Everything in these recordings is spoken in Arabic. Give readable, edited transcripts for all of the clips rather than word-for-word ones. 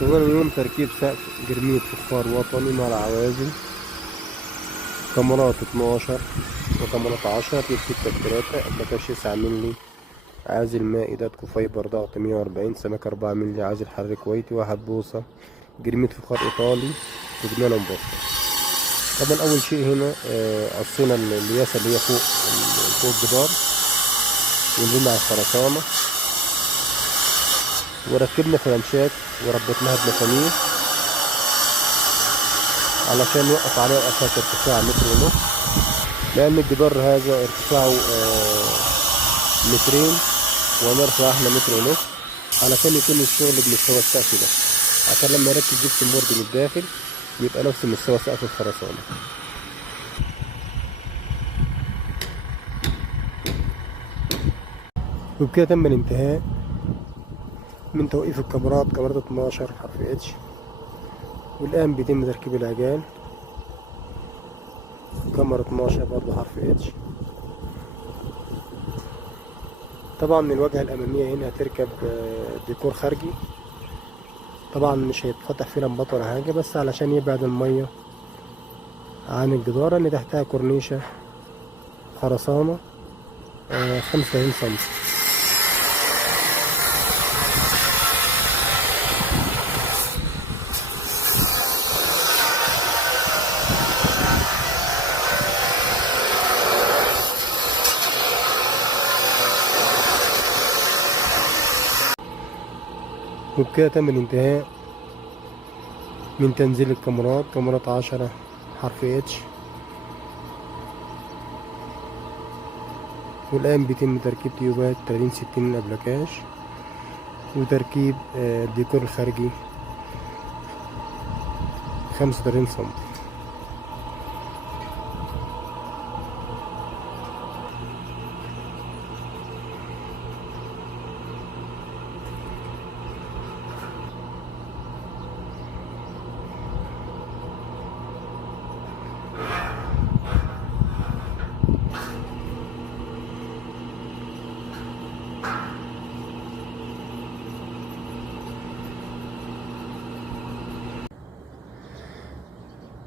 شغلنا اليوم تركيب سقف جرميد فخار وطني مع العوازل، كاميرات 12 وكاميرات 10 في 6 ب3، أبلكاش 9 مللي، عازل مائي داتكو فايبر ضغط 140، سمك 4 مللي، عازل حر كويتي 1 بوصة، جرميد فخار إيطالي، وجنانة مبطل. طبعا أول شيء هنا قصينا الياسة اللي هي فوق الجدار، ونزلنا على الخرسانة، وركبنا فرنشات وربطناها بمسامير علشان نوقف عليها قفات ارتفاع 1.5 متر، لأن الجدار هذا ارتفاعه 2 متر، ونرفع احنا 1.5 متر علشان يكون الشغل بمستوى السقف ده، عشان لما يركب جبسن بورد من الداخل يبقى نفس مستوى سقف الخرسانة. وبكده تم الانتهاء من توقيف الكاميرات، كاميرات 12 حرف اتش، والآن بيتم تركيب العجال، كاميرا 12 برضه حرف اتش. طبعا من الواجهة الأمامية هنا هتركب ديكور خارجي، طبعا مش هيتفتح فيه لمبات ولا حاجة، بس علشان يبعد المية عن الجدار، اللي تحتها كورنيشة خرسانة 35 سم. وبكده تم الانتهاء من تنزيل الكاميرات، كاميرات 10 حرف اتش، والآن بيتم تركيب تيوبات 30-60 أبلكاش، وتركيب الديكور الخارجي 35 سم.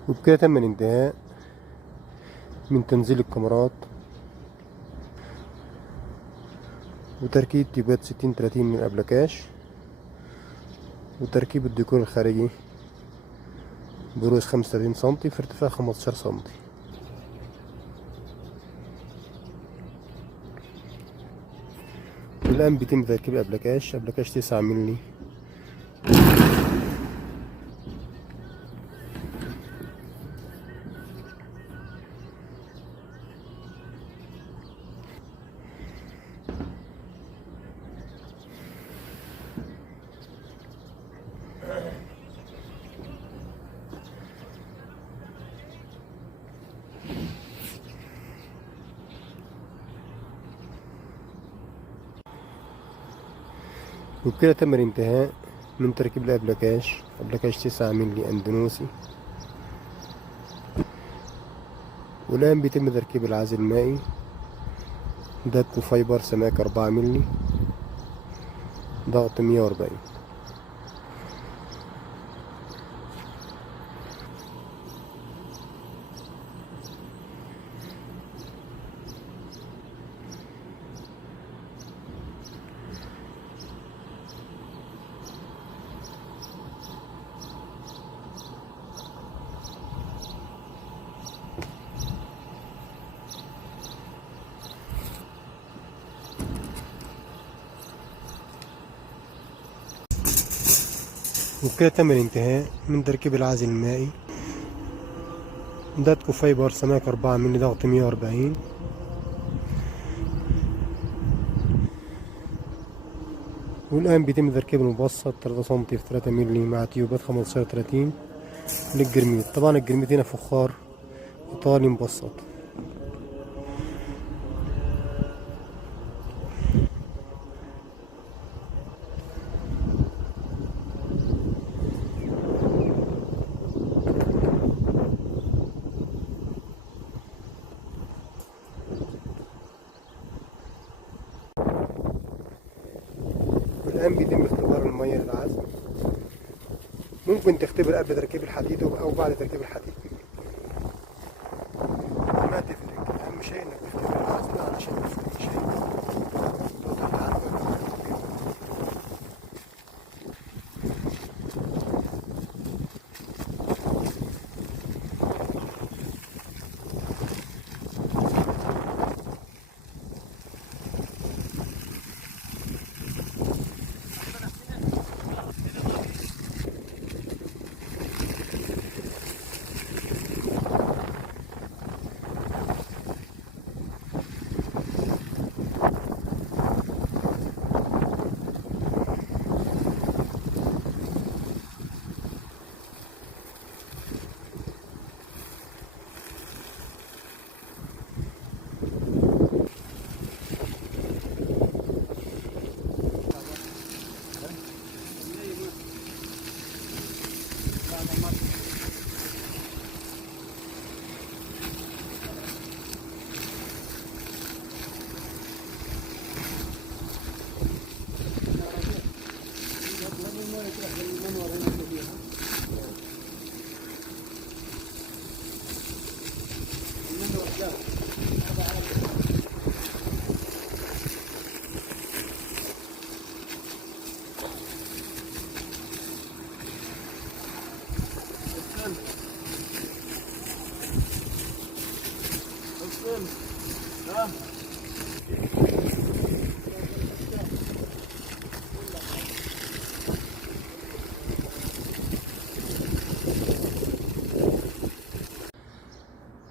وبكده تم الانتهاء من تنزيل الكاميرات وتركيب تيوبات 60-30 من الأبلكاش، وتركيب الديكور الخارجي بروز 35 سم في ارتفاع 15 سم. الآن بيتم تركيب أبلكاش 9 مللي، وبكده تم الانتهاء من تركيب الأبلكاش 9 مللي أندونوسي. والآن بيتم تركيب العازل المائي داتكو فايبر سماك 4 مللي ضغط 140. وبكده تم الانتهاء من تركيب العازل المائي داتكو فايبر سماك 4 مللي ضغط 140. والآن بيتم تركيب المبسط 3 سم في 3 مللي مع تيوبات 15-30 للجرميد. طبعا الجرميد هنا فخار إيطالي مبسط. والآن بيتم اختبار المية للعزل. ممكن تختبر قبل تركيب الحديد أو بعد تركيب الحديد، ما تفرق. أهم شيء إنك تختبر العزل علشان تفهم شيء تقدر تعرف.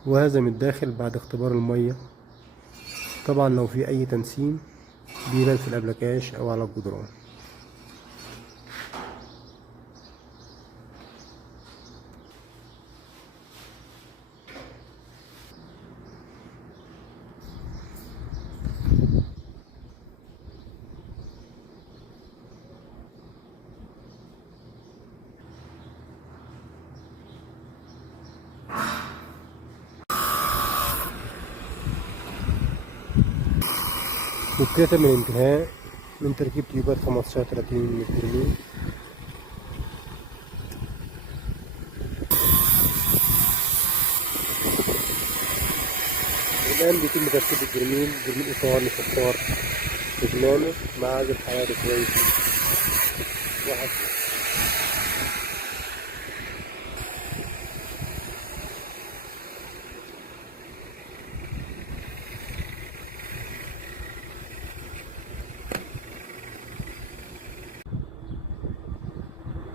وهذا من الداخل بعد اختبار المية. طبعا لو في أي تنسيم بيبان في الأبلكاش أو على الجدران. وبكده من الانتهاء من تركيب تيوبات 15-30 من الترميم. الآن بيتم تركيب الجرميل إيطالي فخار لبناني مع عزل حراري كويس.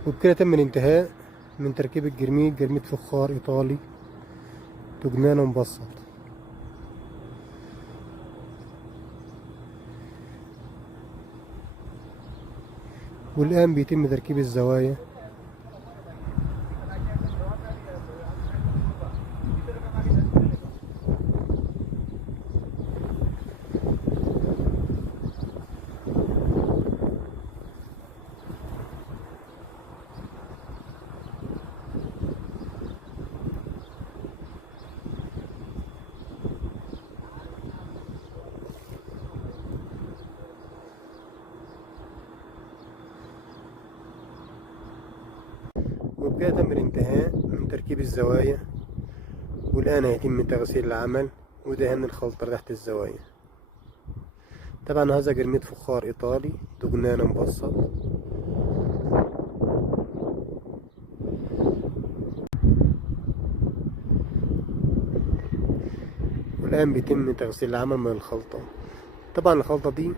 وبكده تم الانتهاء من تركيب الجرميد، جرميد فخار إيطالي تجنان مبسط. والآن بيتم تركيب الزوايا. وبكده تم الانتهاء من تركيب الزوايا، والآن هيتم تغسيل العمل ودهن الخلطة تحت الزوايا. طبعا هذا جرميد فخار إيطالي دجنان مبسط. والآن بيتم تغسيل العمل من الخلطة. طبعا الخلطة دي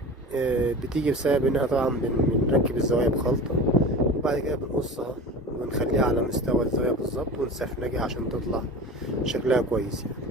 بتيجي بسبب انها طبعا بنركب الزوايا بخلطة، وبعد كده بنقصها ونخليها على مستوى الزاوية بالظبط ونسفنجها عشان تطلع شكلها كويس يعني.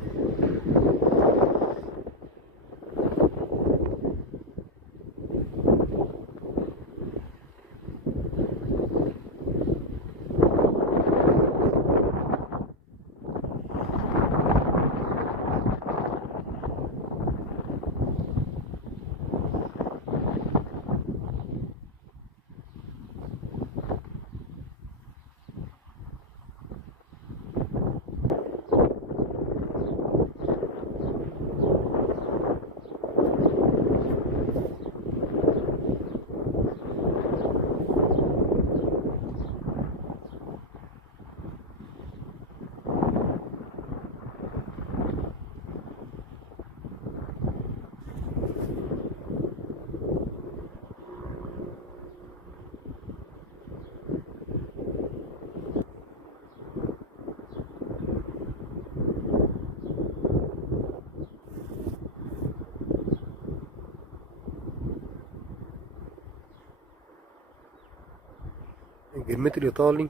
الجرميت الإيطالي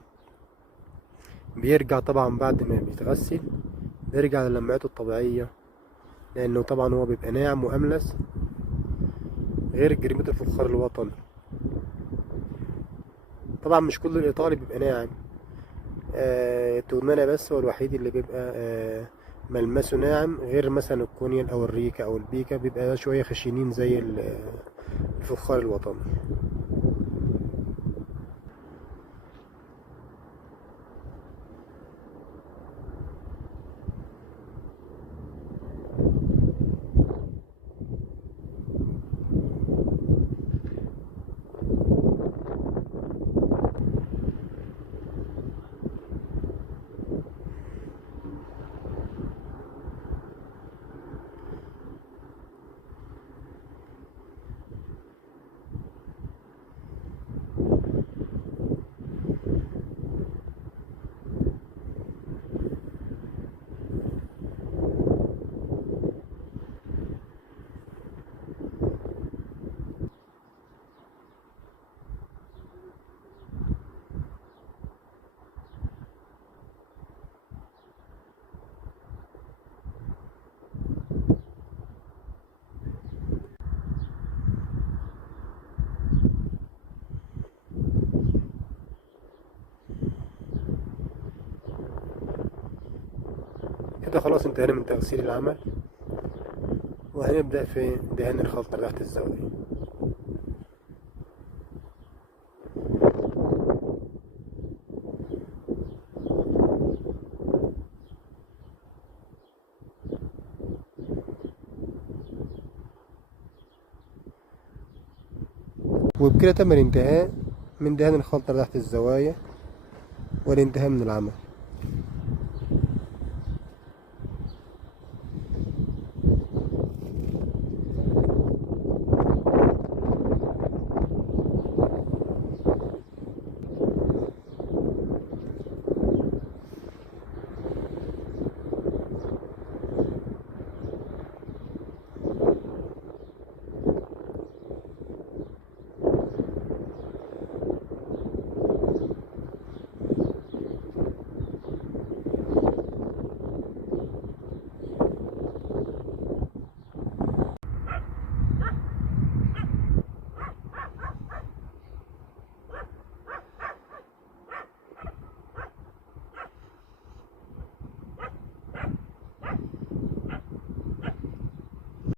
بيرجع طبعا بعد ما بيتغسل، بيرجع للمعته الطبيعية، لأنه طبعا هو بيبقى ناعم وأملس غير الجرميت الفخار الوطني. طبعا مش كل الإيطالي بيبقى ناعم، التورنانا بس هو الوحيد اللي بيبقى ملمسه ناعم، غير مثلا الكونيال أو الريكا أو البيكا بيبقى شوية خشنين زي الفخار الوطني. كده خلاص انتهينا من تغسيل العمل، وهنبدأ في دهان الخلطة تحت الزاوية. وبكده تم الانتهاء من دهان الخلطة تحت الزوايا والانتهاء من العمل.